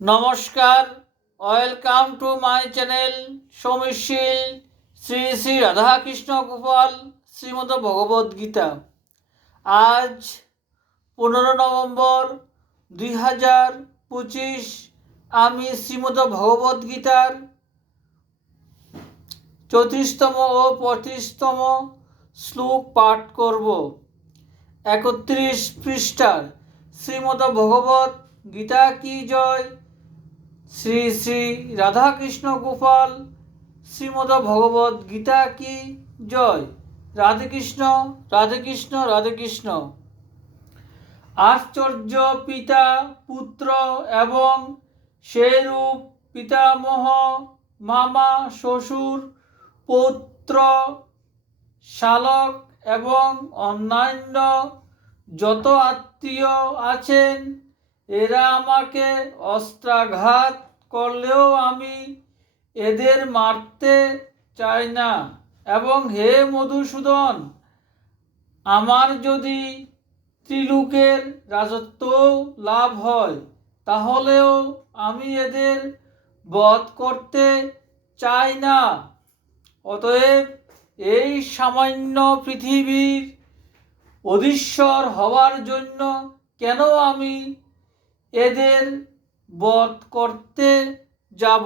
নমস্কার, welcome to my channel Soumishil Shri Shri Radhakrishna Gopal Shrimad Bhagavad Gita. আজ 15 November 2025 আমি শ্রীমদ ভগবদ্গীতার 34তম ও 35তম শ্লোক পাঠ করব। 31 পৃষ্ঠার শ্রীমদ ভগবত গীতা কি জয়, শ্রী শ্রী রাধাকৃষ্ণ গোপাল শ্রীমদ ভগবত গীতা কি জয়। রাধে কৃষ্ণ, রাধে কৃষ্ণ, রাধে কৃষ্ণ। আশ্চর্য পিতা পুত্র এবং সেরূপ পিতামহ মামা শ্বশুর পৌত্র শালক এবং অন্যান্য যত আত্মীয় আছেন, এরা আমাকে অস্ত্রাঘাত করলেও আমি এদের মারতে চাই না। এবং হে মধুসূদন, আমার যদি ত্রিলোকের রাজত্ব লাভ হয়, তাহলেও আমি এদের বধ করতে চাই না। অতএব এই সামান্য পৃথিবীর অধীশ্বর হওয়ার জন্য কেন আমি এদের বধ করতে যাব?